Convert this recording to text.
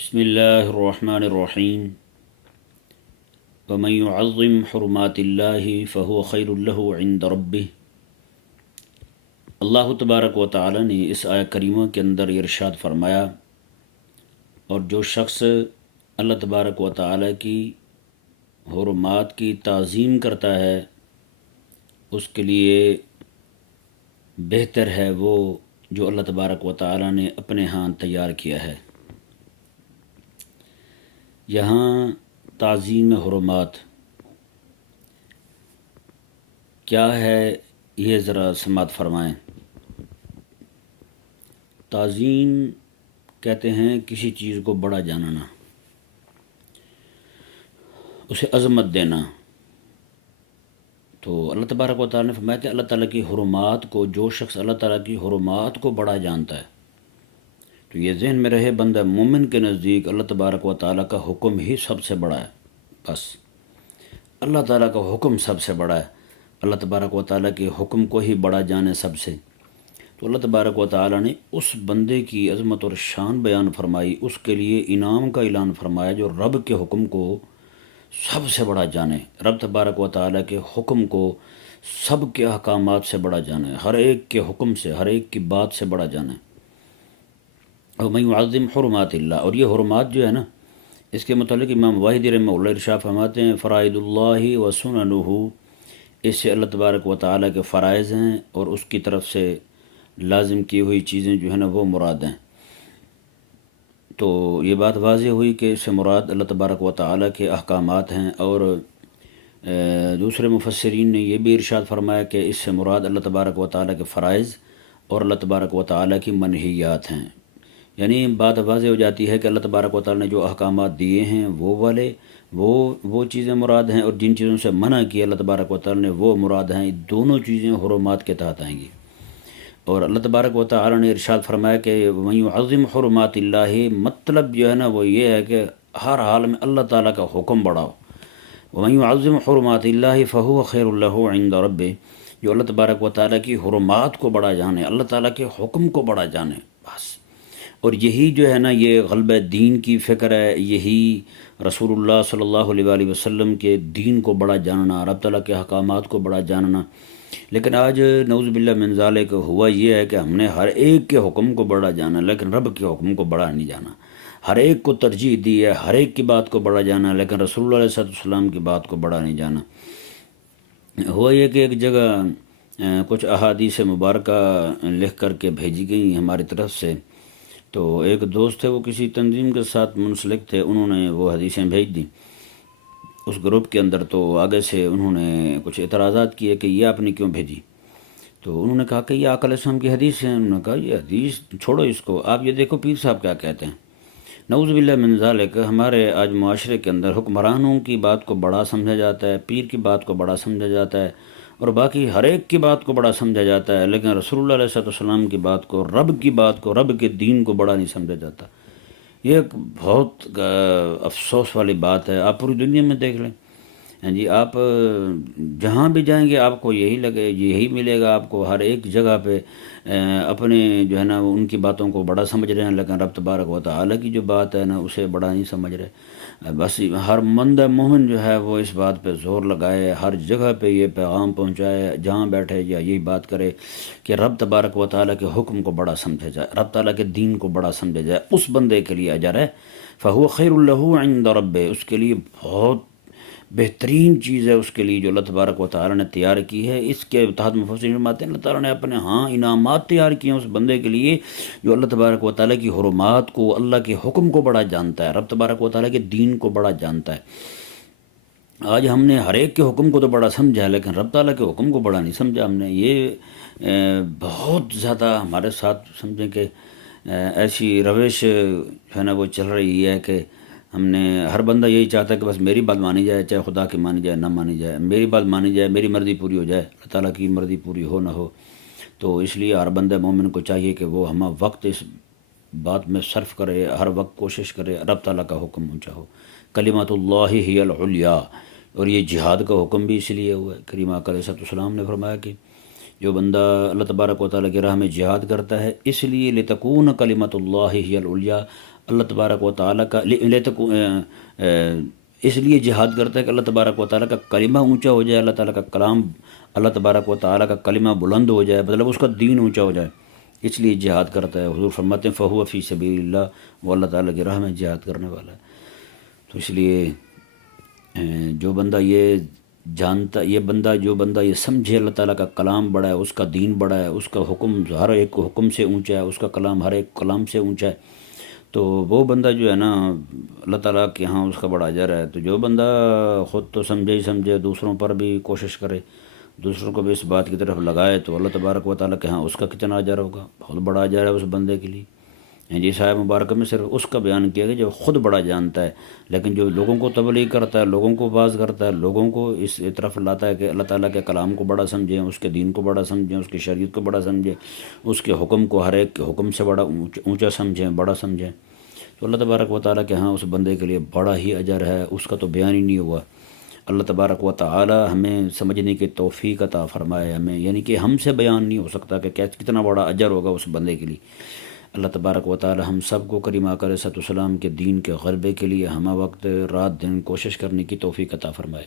بسم اللہ الرحمن الرحیم ومن يعظم حرمات اللہ فهو خیر له عند ربہ۔ اللہ تبارک و تعالی نے اس آیہ کریمہ کے اندر ارشاد فرمایا، اور جو شخص اللہ تبارک و تعالی کی حرمات کی تعظیم کرتا ہے اس کے لیے بہتر ہے وہ جو اللہ تبارک و تعالی نے اپنے ہاں تیار کیا ہے۔ یہاں تعظیم حرمات کیا ہے یہ ذرا سماعت فرمائیں۔ تعظیم کہتے ہیں کسی چیز کو بڑا جاننا، اسے عظمت دینا۔ تو اللہ تبارک و تعالیٰ نے فرمایا کہ اللہ تعالیٰ کی حرمات کو، جو شخص اللہ تعالیٰ کی حرمات کو بڑا جانتا ہے، تو یہ ذہن میں رہے بندہ مومن کے نزدیک اللہ تبارک و تعالیٰ کا حکم ہی سب سے بڑا ہے۔ بس اللہ تعالیٰ کا حکم سب سے بڑا ہے، اللہ تبارک و تعالیٰ کے حکم کو ہی بڑا جانے سب سے۔ تو اللہ تبارک و تعالیٰ نے اس بندے کی عظمت اور شان بیان فرمائی، اس کے لیے انعام کا اعلان فرمایا جو رب کے حکم کو سب سے بڑا جانے، رب تبارک و تعالیٰ کے حکم کو سب کے احکامات سے بڑا جانے، ہر ایک کے حکم سے، ہر ایک کی بات سے بڑا جانے۔ وَمَن يُعَظِّمْ حُرُمَاتِ اللَّهِ، اور یہ حرمات جو ہے نا، اس کے متعلق امام واحدی رحمہ اللہ ارشاد فرماتے ہیں فرائض اللہ و سننہ، اس سے اللہ تبارک و تعالیٰ کے فرائض ہیں اور اس کی طرف سے لازم کی ہوئی چیزیں جو ہیں نا وہ مراد ہیں۔ تو یہ بات واضح ہوئی کہ اس سے مراد اللہ تبارک و تعالیٰ کے احکامات ہیں، اور دوسرے مفسرین نے یہ بھی ارشاد فرمایا کہ اس سے مراد اللہ تبارک و تعالیٰ کے فرائض اور اللہ تبارک و تعالیٰ کی منہیات ہیں۔ یعنی بات واضح ہو جاتی ہے کہ اللہ تبارک و تعالیٰ نے جو احکامات دیے ہیں وہ چیزیں مراد ہیں، اور جن چیزوں سے منع کیا اللہ تبارک و تعالیٰ نے وہ مراد ہیں۔ دونوں چیزیں حرمات کے تحت آئیں گی۔ اور اللہ تبارک و تعالیٰ نے ارشاد فرمایا کہ وَمَن يُعَظِّمْ حُرُمَاتِ اللَّهِ، مطلب جو ہے نا وہ یہ ہے کہ ہر حال میں اللہ تعالیٰ کا حکم بڑھاؤ۔ وَمَن يُعَظِّمْ حُرُمَاتِ اللَّهِ فَهُوَ خَيْرٌ لَهُ عِندَ رَبِّهِ، جو اللہ تبارک و تعالیٰ کی حرمات کو بڑا جانے، اللہ تعالیٰ کے حکم کو بڑا جانے، بس۔ اور یہی جو ہے نا یہ غلبہ دین کی فکر ہے، یہی رسول اللہ صلی اللہ علیہ وآلہ وسلم کے دین کو بڑا جاننا، رب تعالیٰ کے احکامات کو بڑا جاننا۔ لیکن آج نعوذ باللہ من ذالک ہوا یہ ہے کہ ہم نے ہر ایک کے حکم کو بڑا جانا لیکن رب کے حکم کو بڑا نہیں جانا، ہر ایک کو ترجیح دی ہے، ہر ایک کی بات کو بڑا جانا لیکن رسول اللہ علیہ السلام کی بات کو بڑا نہیں جانا۔ ہوا یہ کہ ایک جگہ کچھ احادیث مبارکہ لکھ کر کے بھیجی گئی ہماری طرف سے، تو ایک دوست تھے وہ کسی تنظیم کے ساتھ منسلک تھے، انہوں نے وہ حدیثیں بھیج دی اس گروپ کے اندر۔ تو آگے سے انہوں نے کچھ اعتراضات کیے کہ یہ آپ نے کیوں بھیجی، تو انہوں نے کہا کہ یہ آقا علیہ السلام کی حدیث ہے۔ انہوں نے کہا یہ حدیث چھوڑو، اس کو آپ یہ دیکھو پیر صاحب کیا کہتے ہیں۔ نعوذ باللہ من ذالک، ہمارے آج معاشرے کے اندر حکمرانوں کی بات کو بڑا سمجھا جاتا ہے، پیر کی بات کو بڑا سمجھا جاتا ہے، اور باقی ہر ایک کی بات کو بڑا سمجھا جاتا ہے، لیکن رسول اللہ علیہ السلام کی بات کو، رب کی بات کو، رب کے دین کو بڑا نہیں سمجھا جاتا۔ یہ ایک بہت افسوس والی بات ہے۔ آپ پوری دنیا میں دیکھ لیں، ہاں جی، آپ جہاں بھی جائیں گے آپ کو یہی ملے گا، آپ کو ہر ایک جگہ پہ اپنے جو ہے نا ان کی باتوں کو بڑا سمجھ رہے ہیں، لیکن رب تبارک و تعالیٰ کی جو بات ہے نا اسے بڑا نہیں سمجھ رہے۔ بس ہر مندہ مومن جو ہے وہ اس بات پہ زور لگائے، ہر جگہ پہ یہ پیغام پہنچائے، جہاں بیٹھے یا یہی بات کرے کہ رب تبارک و تعالیٰ کے حکم کو بڑا سمجھا جائے، رب تعالیٰ کے دین کو بڑا سمجھا جائے، اس بندے کے لیے اجر ہے۔ فَهُوَ خَيْرٌ لَهُ عِندَ رَبِّهِ، اس کے لیے بہت بہترین چیز ہے اس کے لیے جو اللہ تبارک و تعالیٰ نے تیار کی ہے۔ اس کے تحت مفسرین فرماتے ہیں اللہ تعالیٰ نے اپنے ہاں انعامات تیار کیے ہیں اس بندے کے لیے جو اللہ تبارک و تعالیٰ کی حرمات کو، اللہ کے حکم کو بڑا جانتا ہے، رب تبارک و تعالیٰ کے دین کو بڑا جانتا ہے۔ آج ہم نے ہر ایک کے حکم کو تو بڑا سمجھا لیکن رب تعالیٰ کے حکم کو بڑا نہیں سمجھا ہم نے۔ یہ بہت زیادہ ہمارے ساتھ سمجھیں کہ ایسی روش ہے نا وہ چل رہی ہے کہ ہم نے، ہر بندہ یہی چاہتا ہے کہ بس میری بات مانی جائے، چاہے خدا کی مانی جائے نہ مانی جائے، میری بات مانی جائے، میری مرضی پوری ہو جائے، اللہ تعالیٰ کی مرضی پوری ہو نہ ہو۔ تو اس لیے ہر بندہ مومن کو چاہیے کہ وہ ہمہ وقت اس بات میں صرف کرے، ہر وقت کوشش کرے رب تعالیٰ کا حکم اونچا ہو۔ کلمۃ اللہ ہی العلیٰ، اور یہ جہاد کا حکم بھی اس لیے ہوا ہے۔ کریم آقا علیہ السلام نے فرمایا کہ جو بندہ اللہ تبارک و تعالیٰ کی راہ میں جہاد کرتا ہے اس لیے لتکون کلمۃ اللہ ہی العلیٰ، اللہ تبارک و تعالیٰ کا اس لیے جہاد کرتا ہے کہ اللہ تبارک و تعالیٰ کا کلمہ اونچا ہو جائے، اللہ تعالیٰ کا کلام، اللہ تبارک و تعالیٰ کا کلمہ بلند ہو جائے، مطلب اس کا دین اونچا ہو جائے، اس لیے جہاد کرتا ہے۔ حضور فرماتے ہیں فہو فی سبیل اللہ، وہ اللہ تعالیٰ کی راہ میں جہاد کرنے والا ہے۔ تو اس لیے جو بندہ یہ جانتا، جو بندہ یہ سمجھے اللہ تعالیٰ کا کلام بڑا ہے، اس کا دین بڑا ہے، اس کا حکم ہر ایک حکم سے اونچا ہے، اس کا کلام ہر ایک کلام سے اونچا ہے، تو وہ بندہ جو ہے نا اللہ تعالیٰ کے ہاں اس کا بڑا اجر ہے۔ تو جو بندہ خود تو سمجھے ہی سمجھے، دوسروں پر بھی کوشش کرے، دوسروں کو بھی اس بات کی طرف لگائے، تو اللہ تبارک و تعالیٰ کے ہاں اس کا کتنا اجر ہوگا، بہت بڑا اجر ہے اس بندے کے لیے۔ جی صاحب مبارکہ میں صرف اس کا بیان کیا گیا جو خود بڑا جانتا ہے، لیکن جو لوگوں کو تبلیغ کرتا ہے، لوگوں کو باز کرتا ہے، لوگوں کو اس طرف لاتا ہے کہ اللہ تعالیٰ کے کلام کو بڑا سمجھیں، اس کے دین کو بڑا سمجھیں، اس کی شریعت کو بڑا سمجھیں، اس کے حکم کو ہر ایک کے حکم سے بڑا اونچا سمجھیں، بڑا سمجھیں، تو اللہ تبارک و تعالیٰ کے ہاں اس بندے کے لیے بڑا ہی اجر ہے، اس کا تو بیان ہی نہیں ہوا۔ اللہ تبارک و تعالیٰ ہمیں سمجھنے کی توفیق عطا فرمائے ہمیں، یعنی کہ ہم سے بیان نہیں ہو سکتا کہ کتنا بڑا اجر ہوگا اس بندے کے لیے۔ اللہ تبارک و تعالیٰ ہم سب کو کریم آقا علیہ الصلوۃ والسلام کے دین کے غلبے کے لیے ہمہ وقت رات دن کوشش کرنے کی توفیق عطا فرمائے۔